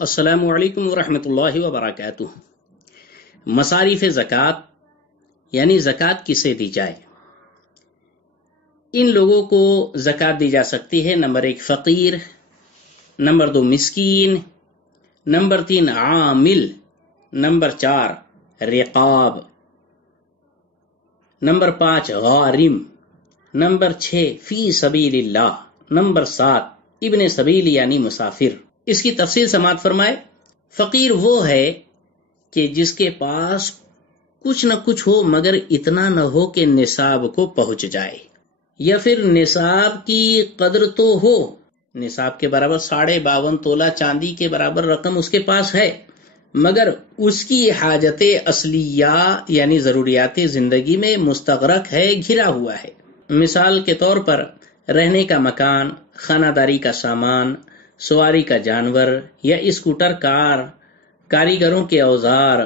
السلام علیکم ورحمۃ اللہ وبرکاتہ۔ مصارف زکوٰۃ یعنی زکوٰۃ کسے دی جائے؟ ان لوگوں کو زکوٰۃ دی جا سکتی ہے: نمبر 1 فقیر، نمبر 2 مسکین، نمبر 3 عامل، نمبر 4 رقاب، نمبر 5 غارم، نمبر 6 فی سبیل اللہ، نمبر 7 ابن سبیل یعنی مسافر۔ اس کی تفصیل سماعت فرمائے۔ فقیر وہ ہے کہ جس کے پاس کچھ نہ کچھ ہو مگر اتنا نہ ہو کہ نصاب کو پہنچ جائے، یا پھر نصاب کی قدر تو ہو، نصاب کے برابر 52.5 تولہ چاندی کے برابر رقم اس کے پاس ہے، مگر اس کی حاجت اصلیہ یعنی ضروریات زندگی میں مستغرق ہے، گھرا ہوا ہے۔ مثال کے طور پر رہنے کا مکان، خانہ داری کا سامان، سواری کا جانور یا اسکوٹر کار، کاریگروں کے اوزار،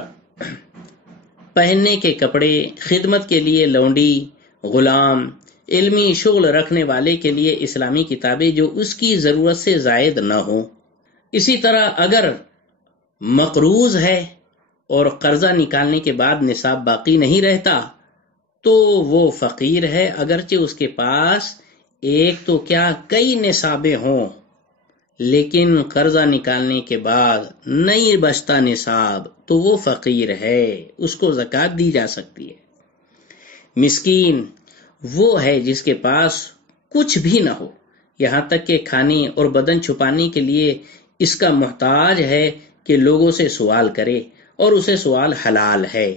پہننے کے کپڑے، خدمت کے لیے لونڈی، غلام، علمی شغل رکھنے والے کے لیے اسلامی کتابیں جو اس کی ضرورت سے زائد نہ ہوں۔ اسی طرح اگر مقروض ہے اور قرضہ نکالنے کے بعد نصاب باقی نہیں رہتا تو وہ فقیر ہے، اگرچہ اس کے پاس ایک تو کیا کئی نصابیں ہوں، لیکن قرضہ نکالنے کے بعد نہیں بچتا نصاب تو وہ فقیر ہے، اس کو زکوٰۃ دی جا سکتی ہے۔ مسکین وہ ہے جس کے پاس کچھ بھی نہ ہو، یہاں تک کہ کھانے اور بدن چھپانے کے لیے اس کا محتاج ہے کہ لوگوں سے سوال کرے، اور اسے سوال حلال ہے۔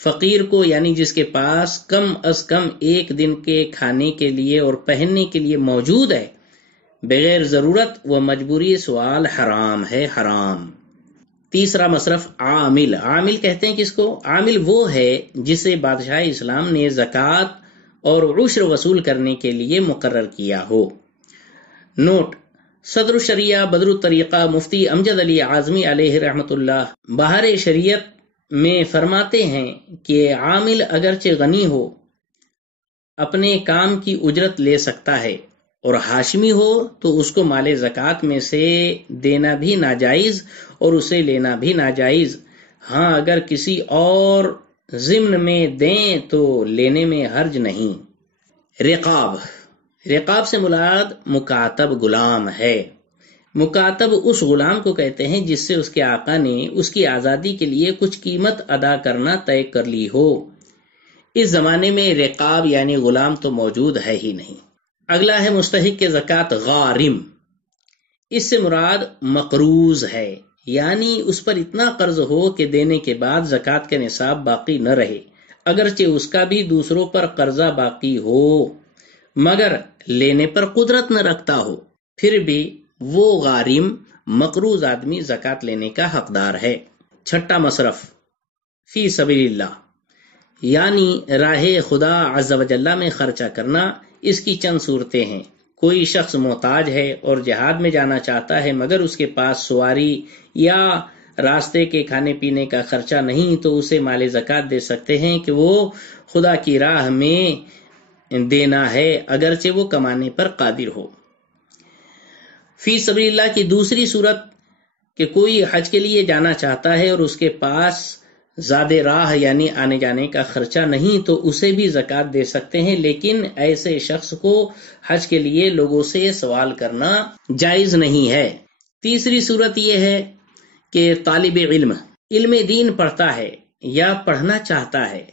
فقیر کو یعنی جس کے پاس کم از کم ایک دن کے کھانے کے لیے اور پہننے کے لیے موجود ہے، بغیر ضرورت و مجبوری سوال حرام ہے، حرام۔ تیسرا مصرف عامل۔ عامل کہتے ہیں کس کو؟ عامل وہ ہے جسے بادشاہ اسلام نے زکوٰۃ اور عشر وصول کرنے کے لیے مقرر کیا ہو۔ نوٹ: صدر الشریعہ بدر الطریقہ مفتی امجد علی اعظمی علیہ رحمۃ اللہ بہار شریعت میں فرماتے ہیں کہ عامل اگرچہ غنی ہو اپنے کام کی اجرت لے سکتا ہے، اور ہاشمی ہو تو اس کو مال زکوٰۃ میں سے دینا بھی ناجائز اور اسے لینا بھی ناجائز۔ ہاں اگر کسی اور ضمن میں دیں تو لینے میں حرج نہیں۔ رقاب۔ رقاب سے مراد مکاتب غلام ہے۔ مکاتب اس غلام کو کہتے ہیں جس سے اس کے آقا نے اس کی آزادی کے لیے کچھ قیمت ادا کرنا طے کر لی ہو۔ اس زمانے میں رقاب یعنی غلام تو موجود ہے ہی نہیں۔ اگلا ہے مستحق کے زکوٰۃ غارم۔ اس سے مراد مقروض ہے، یعنی اس پر اتنا قرض ہو کہ دینے کے بعد زکوٰۃ کا نصاب باقی نہ رہے، اگرچہ اس کا بھی دوسروں پر قرضہ باقی ہو مگر لینے پر قدرت نہ رکھتا ہو، پھر بھی وہ غارم مقروض آدمی زکوٰۃ لینے کا حقدار ہے۔ چھٹا مصرف فی سبیل اللہ یعنی راہ خدا عز و جل میں خرچہ کرنا۔ اس کی چند صورتیں ہیں: کوئی شخص محتاج ہے اور جہاد میں جانا چاہتا ہے مگر اس کے پاس سواری یا راستے کے کھانے پینے کا خرچہ نہیں تو اسے مال زکوٰۃ دے سکتے ہیں کہ وہ خدا کی راہ میں دینا ہے، اگرچہ وہ کمانے پر قادر ہو۔ فی سبیل اللہ کی دوسری صورت کہ کوئی حج کے لیے جانا چاہتا ہے اور اس کے پاس زاد راہ یعنی آنے جانے کا خرچہ نہیں تو اسے بھی زکوٰۃ دے سکتے ہیں، لیکن ایسے شخص کو حج کے لیے لوگوں سے سوال کرنا جائز نہیں ہے۔ تیسری صورت یہ ہے کہ طالب علم دین پڑھتا ہے یا پڑھنا چاہتا ہے،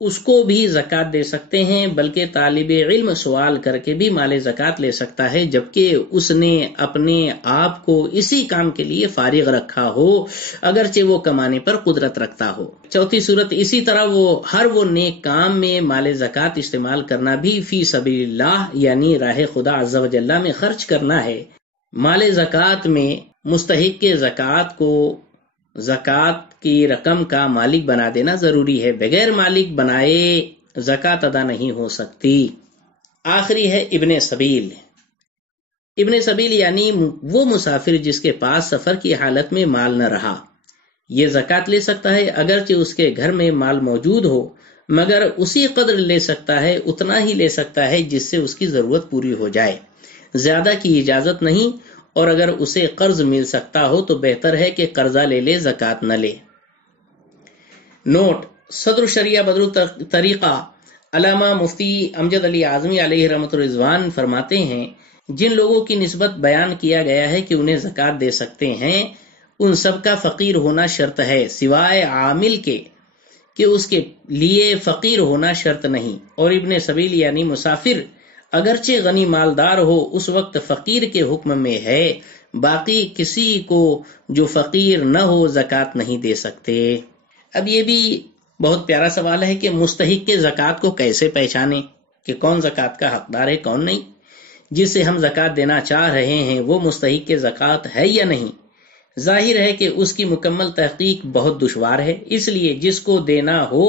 اس کو بھی زکوٰۃ دے سکتے ہیں، بلکہ طالب علم سوال کر کے بھی مال زکوٰۃ لے سکتا ہے جبکہ اس نے اپنے آپ کو اسی کام کے لیے فارغ رکھا ہو، اگرچہ وہ کمانے پر قدرت رکھتا ہو۔ چوتھی صورت اسی طرح وہ نیک کام میں مال زکوٰۃ استعمال کرنا بھی فی سبیل اللہ یعنی راہ خدا عز و جل میں خرچ کرنا ہے۔ مال زکوٰۃ میں مستحق کے زکوٰۃ کو زکوٰۃ کی رقم کا مالک بنا دینا ضروری ہے، بغیر مالک بنائے زکوٰۃ ادا نہیں ہو سکتی۔ آخری ہے ابن سبیل۔ ابن سبیل یعنی وہ مسافر جس کے پاس سفر کی حالت میں مال نہ رہا، یہ زکوٰۃ لے سکتا ہے اگرچہ اس کے گھر میں مال موجود ہو، مگر اسی قدر لے سکتا ہے، اتنا ہی لے سکتا ہے جس سے اس کی ضرورت پوری ہو جائے، زیادہ کی اجازت نہیں، اور اگر اسے قرض مل سکتا ہو تو بہتر ہے کہ قرضہ لے لے، زکوٰۃ نہ لے۔ نوٹ: صدر الشریعہ بدر الطریقہ علامہ مفتی امجد علی اعظمی علیہ رحمۃ الرضوان فرماتے ہیں، جن لوگوں کی نسبت بیان کیا گیا ہے کہ انہیں زکوٰۃ دے سکتے ہیں، ان سب کا فقیر ہونا شرط ہے، سوائے عامل کے کہ اس کے لیے فقیر ہونا شرط نہیں، اور ابن سبیل یعنی مسافر اگرچہ غنی مالدار ہو اس وقت فقیر کے حکم میں ہے، باقی کسی کو جو فقیر نہ ہو زکوٰۃ نہیں دے سکتے۔ اب یہ بھی بہت پیارا سوال ہے کہ مستحق کے زکوٰۃ کو کیسے پہچانیں کہ کون زکوٰۃ کا حقدار ہے کون نہیں؟ جسے ہم زکوٰۃ دینا چاہ رہے ہیں وہ مستحق کے زکوٰۃ ہے یا نہیں؟ ظاہر ہے کہ اس کی مکمل تحقیق بہت دشوار ہے، اس لیے جس کو دینا ہو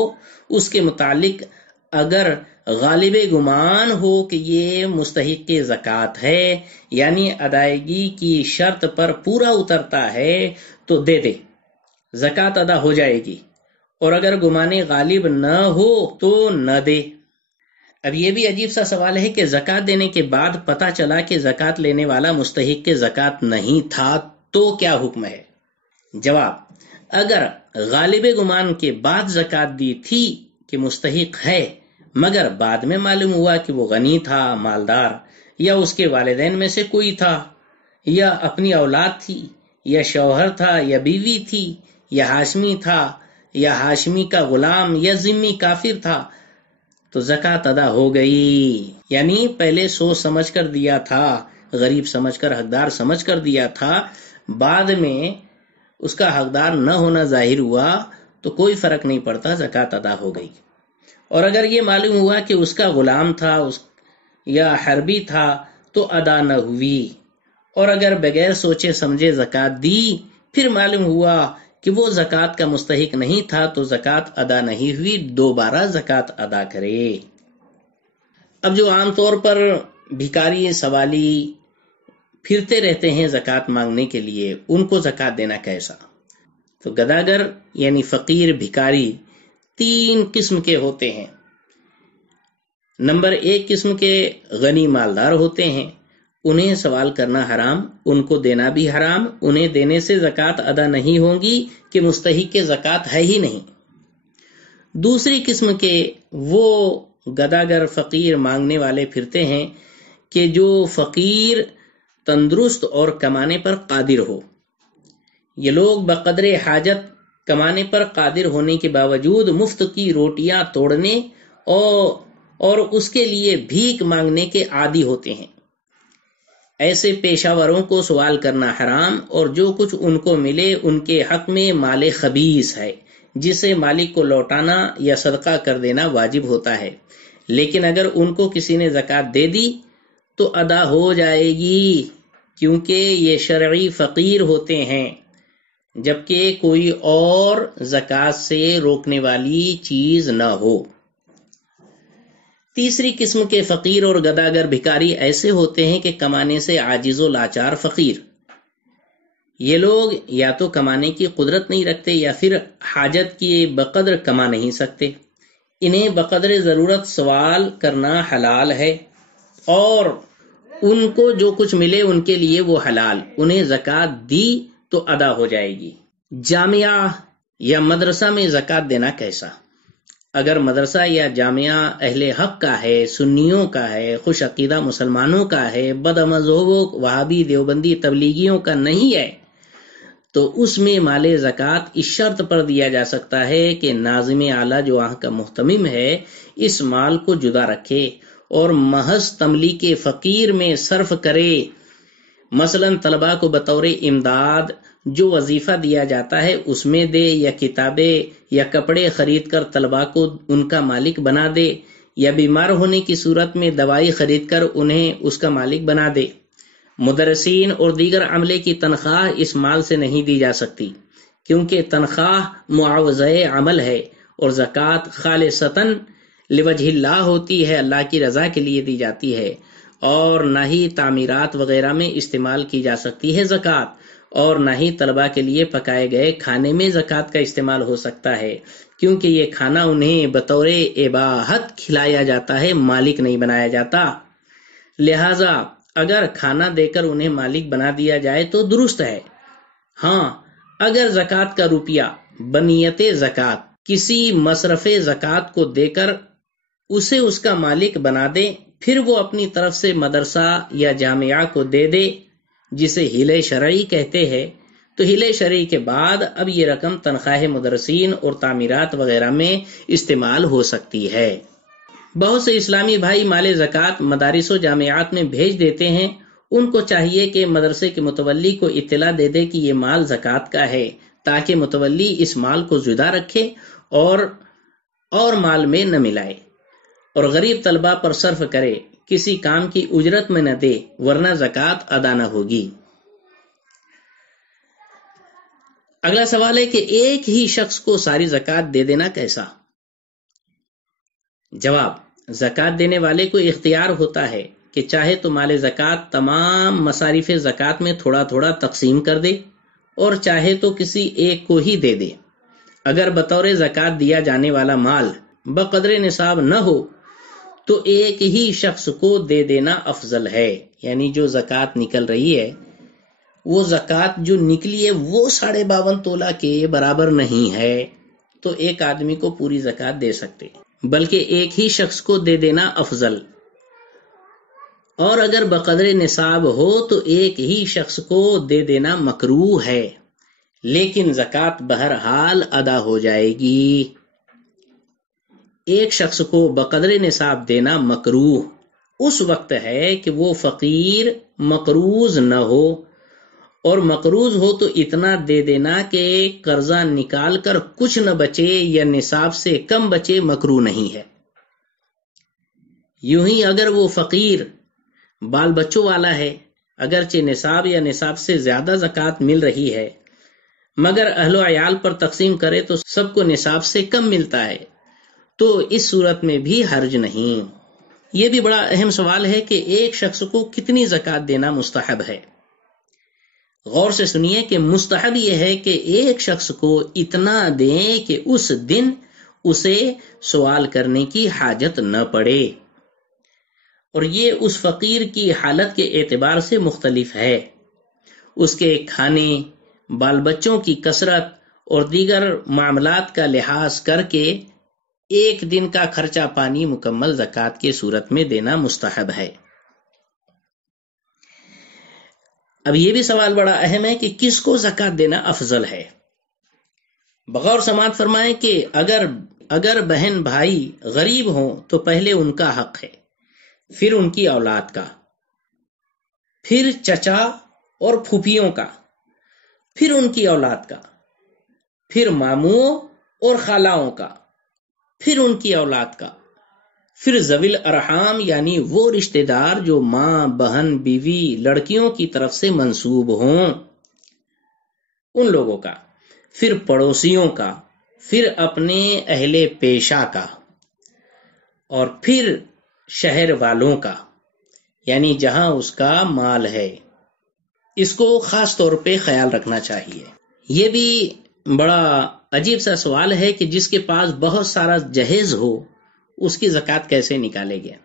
اس کے متعلق اگر غالب گمان ہو کہ یہ مستحق کی زکوٰۃ ہے، یعنی ادائیگی کی شرط پر پورا اترتا ہے، تو دے دے، زکوٰۃ ادا ہو جائے گی، اور اگر گمان غالب نہ ہو تو نہ دے۔ اب یہ بھی عجیب سا سوال ہے کہ زکوٰۃ دینے کے بعد پتہ چلا کہ زکوٰۃ لینے والا مستحق کے زکوٰۃ نہیں تھا تو کیا حکم ہے؟ جواب: اگر غالب گمان کے بعد زکوٰۃ دی تھی کہ مستحق ہے، مگر بعد میں معلوم ہوا کہ وہ غنی تھا، مالدار، یا اس کے والدین میں سے کوئی تھا، یا اپنی اولاد تھی، یا شوہر تھا، یا بیوی تھی، یا ہاشمی تھا، یا ہاشمی کا غلام، یا ذمہ کافر تھا، تو زکوٰۃ ادا ہو گئی۔ یعنی پہلے سوچ سمجھ کر دیا تھا، غریب سمجھ کر، حقدار سمجھ کر دیا تھا، بعد میں اس کا حقدار نہ ہونا ظاہر ہوا تو کوئی فرق نہیں پڑتا، زکوٰۃ ادا ہو گئی۔ اور اگر یہ معلوم ہوا کہ اس کا غلام تھا یا حربی تھا تو ادا نہ ہوئی، اور اگر بغیر سوچے سمجھے زکوٰۃ دی، پھر معلوم ہوا کہ وہ زکوٰۃ کا مستحق نہیں تھا تو زکوٰۃ ادا نہیں ہوئی، دوبارہ زکوٰۃ ادا کرے۔ اب جو عام طور پر بھکاری سوالی پھرتے رہتے ہیں زکوٰۃ مانگنے کے لیے، ان کو زکوٰۃ دینا کیسا؟ تو گداگر یعنی فقیر، بھکاری 3 قسم کے ہوتے ہیں۔ نمبر 1 قسم کے غنی مالدار ہوتے ہیں، انہیں سوال کرنا حرام، ان کو دینا بھی حرام، انہیں دینے سے زکوٰۃ ادا نہیں ہوگی کہ مستحق کے زکوٰۃ ہے ہی نہیں۔ دوسری قسم کے وہ گداگر فقیر مانگنے والے پھرتے ہیں کہ جو فقیر تندرست اور کمانے پر قادر ہو۔ یہ لوگ بقدر حاجت کمانے پر قادر ہونے کے باوجود مفت کی روٹیاں توڑنے اور اس کے لیے بھیک مانگنے کے عادی ہوتے ہیں۔ ایسے پیشہ وروں کو سوال کرنا حرام، اور جو کچھ ان کو ملے ان کے حق میں مال خبیث ہے، جسے مالک کو لوٹانا یا صدقہ کر دینا واجب ہوتا ہے، لیکن اگر ان کو کسی نے زکوٰۃ دے دی تو ادا ہو جائے گی، کیونکہ یہ شرعی فقیر ہوتے ہیں، جبکہ کوئی اور زکوٰۃ سے روکنے والی چیز نہ ہو۔ تیسری قسم کے فقیر اور گداگر بھکاری ایسے ہوتے ہیں کہ کمانے سے عاجز و لاچار فقیر۔ یہ لوگ یا تو کمانے کی قدرت نہیں رکھتے یا پھر حاجت کی بقدر کما نہیں سکتے۔ انہیں بقدر ضرورت سوال کرنا حلال ہے، اور ان کو جو کچھ ملے ان کے لیے وہ حلال، انہیں زکوٰۃ دی تو ادا ہو جائے گی۔ جامعہ یا مدرسہ میں زکوٰۃ دینا کیسا؟ اگر مدرسہ یا جامعہ اہل حق کا ہے، سنیوں کا ہے، خوش عقیدہ مسلمانوں کا ہے، بدمذہبوں وہابی دیوبندی تبلیغیوں کا نہیں ہے، تو اس میں مال زکوٰۃ اس شرط پر دیا جا سکتا ہے کہ ناظم اعلیٰ جو وہاں کا محتمم ہے اس مال کو جدا رکھے اور محض تملیک فقیر میں صرف کرے۔ مثلا طلباء کو بطور امداد جو وظیفہ دیا جاتا ہے اس میں دے، یا کتابیں یا کپڑے خرید کر طلباء کو ان کا مالک بنا دے، یا بیمار ہونے کی صورت میں دوائی خرید کر انہیں اس کا مالک بنا دے۔ مدرسین اور دیگر عملے کی تنخواہ اس مال سے نہیں دی جا سکتی، کیونکہ تنخواہ معاوضہ عمل ہے، اور زکوٰۃ خالصتاً لوجہ اللہ ہوتی ہے، اللہ کی رضا کے لیے دی جاتی ہے، اور نہ ہی تعمیرات وغیرہ میں استعمال کی جا سکتی ہے زکوٰۃ، اور نہ ہی طلباء کے لیے پکائے گئے کھانے میں زکوٰۃ کا استعمال ہو سکتا ہے، کیونکہ یہ کھانا انہیں بطور اباحت کھلایا جاتا ہے، مالک نہیں بنایا جاتا۔ لہذا اگر کھانا دے کر انہیں مالک بنا دیا جائے تو درست ہے۔ ہاں، اگر زکوٰۃ کا روپیہ بنیت زکوٰۃ کسی مصرف زکوٰۃ کو دے کر اسے اس کا مالک بنا دے، پھر وہ اپنی طرف سے مدرسہ یا جامعہ کو دے دے، جسے ہیلہ شرعی کہتے ہیں، تو ہیلہ شرعی کے بعد اب یہ رقم تنخواہ مدرسین اور تعمیرات وغیرہ میں استعمال ہو سکتی ہے۔ بہت سے اسلامی بھائی مال زکوٰۃ مدارس و جامعات میں بھیج دیتے ہیں، ان کو چاہیے کہ مدرسے کے متولی کو اطلاع دے دے کہ یہ مال زکوٰۃ کا ہے، تاکہ متولی اس مال کو جدا رکھے اور مال میں نہ ملائے، اور غریب طلبہ پر صرف کرے، کسی کام کی اجرت میں نہ دے، ورنہ زکوٰۃ ادا نہ ہوگی۔ اگلا سوال ہے کہ ایک ہی شخص کو ساری زکوٰۃ دے دینا کیسا؟ جواب: زکوٰۃ دینے والے کو اختیار ہوتا ہے کہ چاہے تو مال زکوٰۃ تمام مصارف زکوٰۃ میں تھوڑا تھوڑا تقسیم کر دے، اور چاہے تو کسی ایک کو ہی دے دے۔ اگر بطور زکوٰۃ دیا جانے والا مال بقدر نصاب نہ ہو تو ایک ہی شخص کو دے دینا افضل ہے، یعنی جو زکوٰۃ نکل رہی ہے، وہ زکوٰۃ جو نکلی ہے وہ 52.5 تولہ کے برابر نہیں ہے، تو ایک آدمی کو پوری زکوٰۃ دے سکتے، بلکہ ایک ہی شخص کو دے دینا افضل۔ اور اگر بقدر نصاب ہو تو ایک ہی شخص کو دے دینا مکروہ ہے، لیکن زکوٰۃ بہرحال ادا ہو جائے گی۔ ایک شخص کو بقدر نصاب دینا مکروہ اس وقت ہے کہ وہ فقیر مقروض نہ ہو، اور مقروض ہو تو اتنا دے دینا کہ قرضہ نکال کر کچھ نہ بچے یا نصاب سے کم بچے مکروہ نہیں ہے۔ یوں ہی اگر وہ فقیر بال بچوں والا ہے، اگرچہ نصاب یا نصاب سے زیادہ زکوٰۃ مل رہی ہے، مگر اہل و عیال پر تقسیم کرے تو سب کو نصاب سے کم ملتا ہے، تو اس صورت میں بھی حرج نہیں۔ یہ بھی بڑا اہم سوال ہے کہ ایک شخص کو کتنی زکوٰۃ دینا مستحب ہے۔ غور سے سنیے کہ مستحب یہ ہے کہ ایک شخص کو اتنا دیں کہ اس دن اسے سوال کرنے کی حاجت نہ پڑے، اور یہ اس فقیر کی حالت کے اعتبار سے مختلف ہے، اس کے کھانے، بال بچوں کی کثرت اور دیگر معاملات کا لحاظ کر کے ایک دن کا خرچہ پانی مکمل زکوٰۃ کی صورت میں دینا مستحب ہے۔ اب یہ بھی سوال بڑا اہم ہے کہ کس کو زکوٰۃ دینا افضل ہے۔ بغور سماعت فرمائیں کہ اگر بہن بھائی غریب ہوں تو پہلے ان کا حق ہے، پھر ان کی اولاد کا، پھر چچا اور پھوپھیوں کا، پھر ان کی اولاد کا، پھر ماموں اور خالاؤں کا، پھر ان کی اولاد کا، پھر ذوی الارحام یعنی وہ رشتہ دار جو ماں، بہن، بیوی، لڑکیوں کی طرف سے منسوب ہوں، ان لوگوں کا، پھر پڑوسیوں کا، پھر اپنے اہل پیشہ کا، اور پھر شہر والوں کا، یعنی جہاں اس کا مال ہے۔ اس کو خاص طور پہ خیال رکھنا چاہیے۔ یہ بھی بڑا عجیب سا سوال ہے کہ جس کے پاس بہت سارا جہیز ہو اس کی زکوٰۃ کیسے نکالے گا؟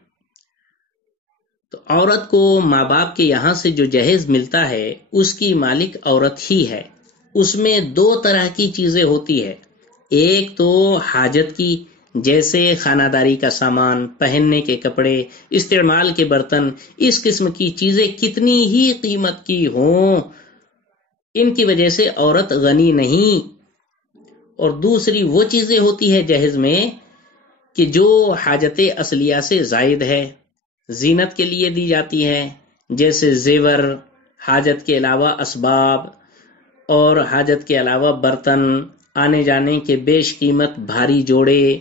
تو عورت کو ماں باپ کے یہاں سے جو جہیز ملتا ہے اس کی مالک عورت ہی ہے۔ اس میں 2 طرح کی چیزیں ہوتی ہے، ایک تو حاجت کی، جیسے خانہ داری کا سامان، پہننے کے کپڑے، استعمال کے برتن، اس قسم کی چیزیں کتنی ہی قیمت کی ہوں، ان کی وجہ سے عورت غنی نہیں۔ اور دوسری وہ چیزیں ہوتی ہے جہیز میں کہ جو حاجت اصلیہ سے زائد ہے، زینت کے لیے دی جاتی ہے، جیسے زیور، حاجت کے علاوہ اسباب، اور حاجت کے علاوہ برتن، آنے جانے کے بیش قیمت بھاری جوڑے۔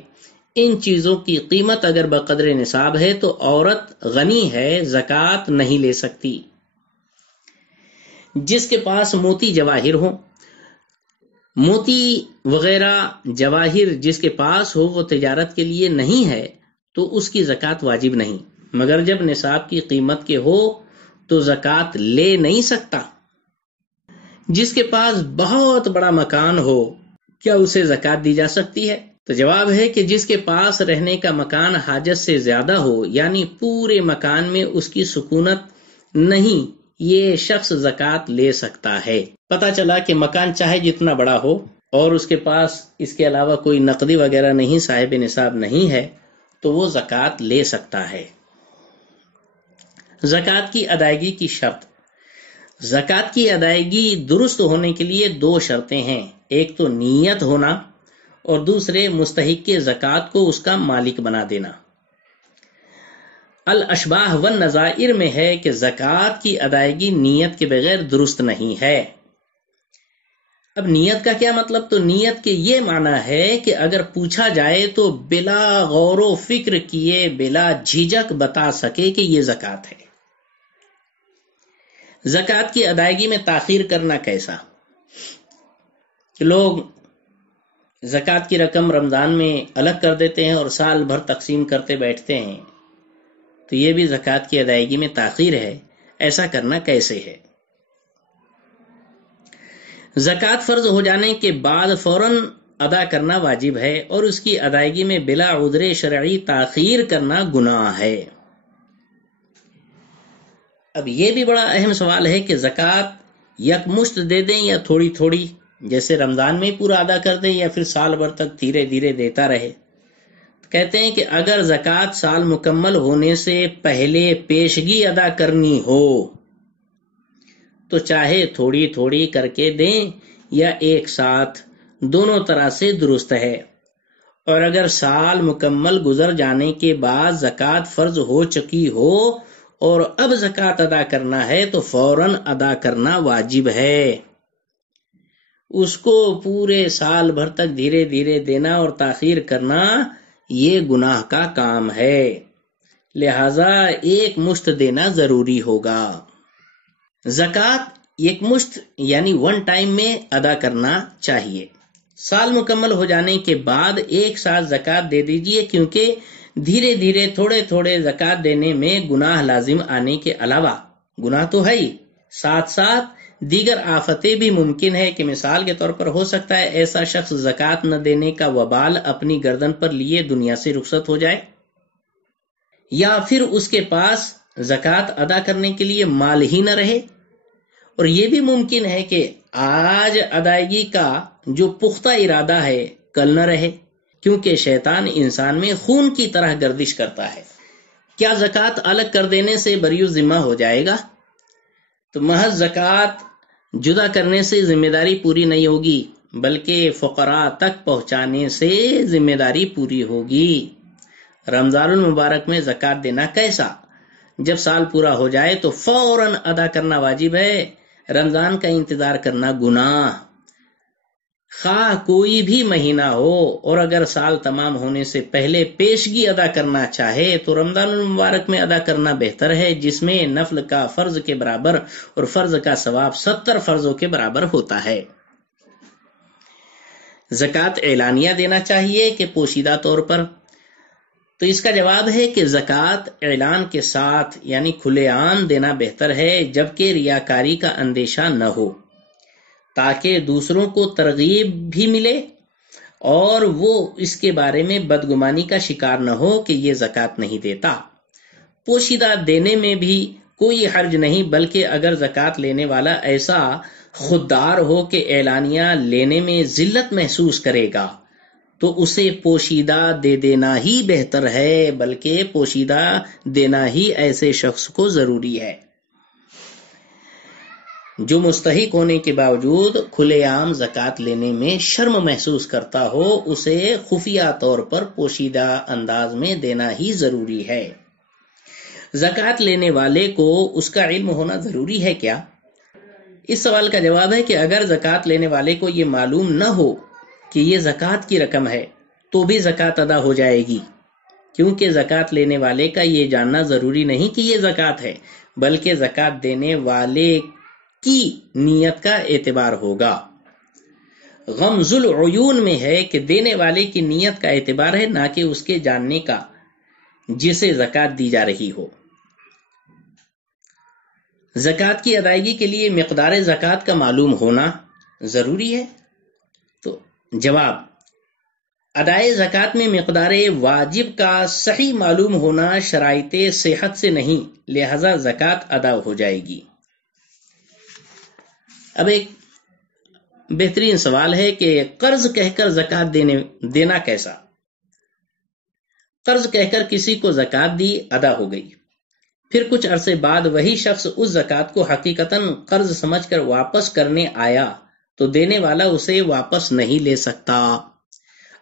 ان چیزوں کی قیمت اگر بقدر نصاب ہے تو عورت غنی ہے، زکوٰۃ نہیں لے سکتی۔ جس کے پاس موتی جواہر ہو، موتی وغیرہ جواہر جس کے پاس ہو، وہ تجارت کے لیے نہیں ہے تو اس کی زکوٰۃ واجب نہیں، مگر جب نصاب کی قیمت کے ہو تو زکوٰۃ لے نہیں سکتا۔ جس کے پاس بہت بڑا مکان ہو، کیا اسے زکوٰۃ دی جا سکتی ہے؟ تو جواب ہے کہ جس کے پاس رہنے کا مکان حاجت سے زیادہ ہو، یعنی پورے مکان میں اس کی سکونت نہیں یہ شخص زکوٰۃ لے سکتا ہے۔ پتہ چلا کہ مکان چاہے جتنا بڑا ہو اور اس کے پاس اس کے علاوہ کوئی نقدی وغیرہ نہیں، صاحب نصاب نہیں ہے، تو وہ زکوٰۃ لے سکتا ہے۔ زکوٰۃ کی ادائیگی کی شرط۔ زکوٰۃ کی ادائیگی درست ہونے کے لیے 2 شرطیں ہیں، ایک تو نیت ہونا اور دوسرے مستحق زکوٰۃ کو اس کا مالک بنا دینا۔ الاشباہ والنظائر میں ہے کہ زکوٰۃ کی ادائیگی نیت کے بغیر درست نہیں ہے۔ اب نیت کا کیا مطلب؟ تو نیت کے یہ معنی ہے کہ اگر پوچھا جائے تو بلا غور و فکر کیے، بلا جھجک بتا سکے کہ یہ زکوٰۃ ہے۔ زکوٰۃ کی ادائیگی میں تاخیر کرنا کیسا؟ کہ لوگ زکوٰۃ کی رقم رمضان میں الگ کر دیتے ہیں اور سال بھر تقسیم کرتے بیٹھتے ہیں، تو یہ بھی زکوٰۃ کی ادائیگی میں تاخیر ہے۔ ایسا کرنا کیسے ہے؟ زکوٰۃ فرض ہو جانے کے بعد فوراً ادا کرنا واجب ہے اور اس کی ادائیگی میں بلا عذر شرعی تاخیر کرنا گناہ ہے۔ اب یہ بھی بڑا اہم سوال ہے کہ زکوٰۃ یکمشت دے دیں یا تھوڑی تھوڑی، جیسے رمضان میں پورا ادا کر دیں یا پھر سال بھر تک دھیرے دھیرے دیتا رہے۔ کہتے ہیں کہ اگر زکوٰۃ سال مکمل ہونے سے پہلے پیشگی ادا کرنی ہو تو چاہے تھوڑی تھوڑی کر کے دیں یا ایک ساتھ، دونوں طرح سے درست ہے۔ اور اگر سال مکمل گزر جانے کے بعد زکوٰۃ فرض ہو چکی ہو اور اب زکوٰۃ ادا کرنا ہے تو فوراً ادا کرنا واجب ہے۔ اس کو پورے سال بھر تک دھیرے دھیرے دینا اور تاخیر کرنا یہ گناہ کا کام ہے، لہذا ایک مشت دینا ضروری ہوگا۔ زکوٰۃ ایک مشت یعنی 1 ٹائم میں ادا کرنا چاہیے۔ سال مکمل ہو جانے کے بعد ایک ساتھ زکوٰۃ دے دیجئے، کیونکہ دھیرے دھیرے تھوڑے تھوڑے زکوٰۃ دینے میں گناہ لازم آنے کے علاوہ، گناہ تو ہے ہی، ساتھ ساتھ دیگر آفتیں بھی ممکن ہے کہ مثال کے طور پر ہو سکتا ہے ایسا شخص زکوٰۃ نہ دینے کا وبال اپنی گردن پر لیے دنیا سے رخصت ہو جائے، یا پھر اس کے پاس زکوٰۃ ادا کرنے کے لیے مال ہی نہ رہے، اور یہ بھی ممکن ہے کہ آج ادائیگی کا جو پختہ ارادہ ہے کل نہ رہے، کیونکہ شیطان انسان میں خون کی طرح گردش کرتا ہے۔ کیا زکوٰۃ الگ کر دینے سے بری ذمہ ہو جائے گا؟ تو محض زکوٰۃ جدا کرنے سے ذمہ داری پوری نہیں ہوگی، بلکہ فقراء تک پہنچانے سے ذمہ داری پوری ہوگی۔ رمضان المبارک میں زکوٰۃ دینا کیسا؟ جب سال پورا ہو جائے تو فوراً ادا کرنا واجب ہے، رمضان کا انتظار کرنا گناہ۔ خواہ کوئی بھی مہینہ ہو، اور اگر سال تمام ہونے سے پہلے پیشگی ادا کرنا چاہے تو رمضان المبارک میں ادا کرنا بہتر ہے، جس میں نفل کا فرض کے برابر اور فرض کا ثواب 70 فرضوں کے برابر ہوتا ہے۔ زکوٰۃ اعلانیہ دینا چاہیے کہ پوشیدہ طور پر؟ تو اس کا جواب ہے کہ زکوٰۃ اعلان کے ساتھ یعنی کھلے عام دینا بہتر ہے، جبکہ ریاکاری کا اندیشہ نہ ہو، تاکہ دوسروں کو ترغیب بھی ملے اور وہ اس کے بارے میں بدگمانی کا شکار نہ ہو کہ یہ زکوٰۃ نہیں دیتا۔ پوشیدہ دینے میں بھی کوئی حرج نہیں، بلکہ اگر زکوٰۃ لینے والا ایسا خوددار ہو کہ اعلانیہ لینے میں ذلت محسوس کرے گا تو اسے پوشیدہ دے دینا ہی بہتر ہے، بلکہ پوشیدہ دینا ہی ایسے شخص کو ضروری ہے جو مستحق ہونے کے باوجود کھلے عام زکوٰۃ لینے میں شرم محسوس کرتا ہو، اسے خفیہ طور پر پوشیدہ انداز میں دینا ہی ضروری ہے۔ زکوٰۃ لینے والے کو اس کا علم ہونا ضروری ہے کیا؟ اس سوال کا جواب ہے کہ اگر زکوٰۃ لینے والے کو یہ معلوم نہ ہو کہ یہ زکوٰۃ کی رقم ہے تو بھی زکوٰۃ ادا ہو جائے گی، کیونکہ زکوٰۃ لینے والے کا یہ جاننا ضروری نہیں کہ یہ زکوٰۃ ہے، بلکہ زکوٰۃ دینے والے کی نیت کا اعتبار ہوگا۔ غمز العیون میں ہے کہ دینے والے کی نیت کا اعتبار ہے، نہ کہ اس کے جاننے کا جسے زکوٰۃ دی جا رہی ہو۔ زکوٰۃ کی ادائیگی کے لیے مقدار زکوٰۃ کا معلوم ہونا ضروری ہے؟ تو جواب، ادائے زکوٰۃ میں مقدار واجب کا صحیح معلوم ہونا شرائط صحت سے نہیں، لہذا زکوٰۃ ادا ہو جائے گی۔ اب ایک بہترین سوال ہے کہ قرض کہہ کر زکوٰۃ دینا کیسا؟ قرض کہہ کر کسی کو زکوٰۃ دی، ادا ہو گئی، پھر کچھ عرصے بعد وہی شخص اس زکوٰۃ کو حقیقتاً قرض سمجھ کر واپس کرنے آیا تو دینے والا اسے واپس نہیں لے سکتا،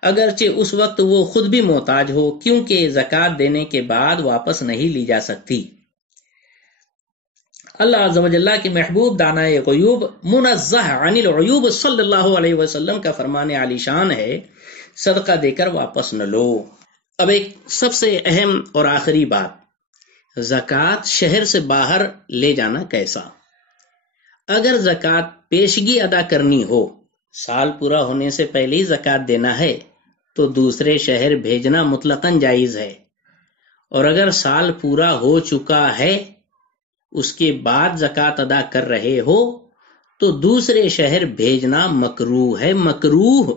اگرچہ اس وقت وہ خود بھی محتاج ہو، کیونکہ زکوٰۃ دینے کے بعد واپس نہیں لی جا سکتی۔ اللہ عز و جل کے محبوب دانۂ غیوب منزہ عن العیوب صلی اللہ علیہ وسلم کا فرمان عالی شان ہے، صدقہ دے کر واپس نہ لو۔ اب ایک سب سے اہم اور آخری بات، زکوٰۃ شہر سے باہر لے جانا کیسا؟ اگر زکوٰۃ پیشگی ادا کرنی ہو، سال پورا ہونے سے پہلے ہی زکوٰۃ دینا ہے تو دوسرے شہر بھیجنا مطلقاً جائز ہے، اور اگر سال پورا ہو چکا ہے اس کے بعد زکوٰۃ ادا کر رہے ہو تو دوسرے شہر بھیجنا مکروہ ہے، مکروہ۔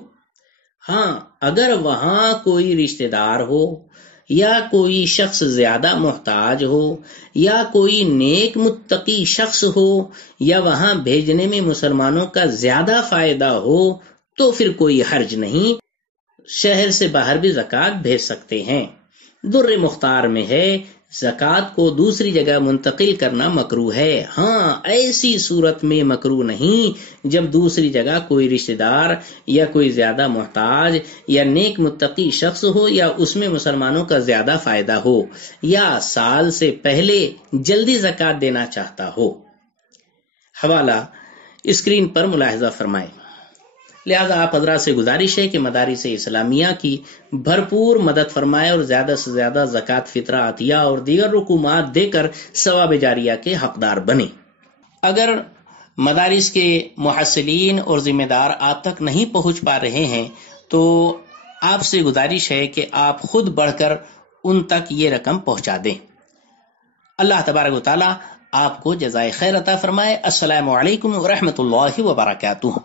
ہاں، اگر وہاں کوئی رشتہ دار ہو یا کوئی شخص زیادہ محتاج ہو یا کوئی نیک متقی شخص ہو یا وہاں بھیجنے میں مسلمانوں کا زیادہ فائدہ ہو تو پھر کوئی حرج نہیں، شہر سے باہر بھی زکوٰۃ بھیج سکتے ہیں۔ در مختار میں ہے زکوٰۃ کو دوسری جگہ منتقل کرنا مکروہ ہے، ہاں ایسی صورت میں مکروہ نہیں جب دوسری جگہ کوئی رشتہ دار یا کوئی زیادہ محتاج یا نیک متقی شخص ہو یا اس میں مسلمانوں کا زیادہ فائدہ ہو یا سال سے پہلے جلدی زکوٰۃ دینا چاہتا ہو۔ حوالہ اسکرین پر ملاحظہ فرمائیں۔ لہذا آپ حضرات سے گزارش ہے کہ مدارس اسلامیہ کی بھرپور مدد فرمائے اور زیادہ سے زیادہ زکوٰۃ، فطرہ، عطیہ اور دیگر رقومات دے کر ثواب جاریہ کے حقدار بنیں۔ اگر مدارس کے محصلین اور ذمہ دار آپ تک نہیں پہنچ پا رہے ہیں تو آپ سے گزارش ہے کہ آپ خود بڑھ کر ان تک یہ رقم پہنچا دیں۔ اللہ تبارک و تعالی آپ کو جزائے خیر عطا فرمائے۔ السلام علیکم ورحمۃ اللہ وبرکاتہ۔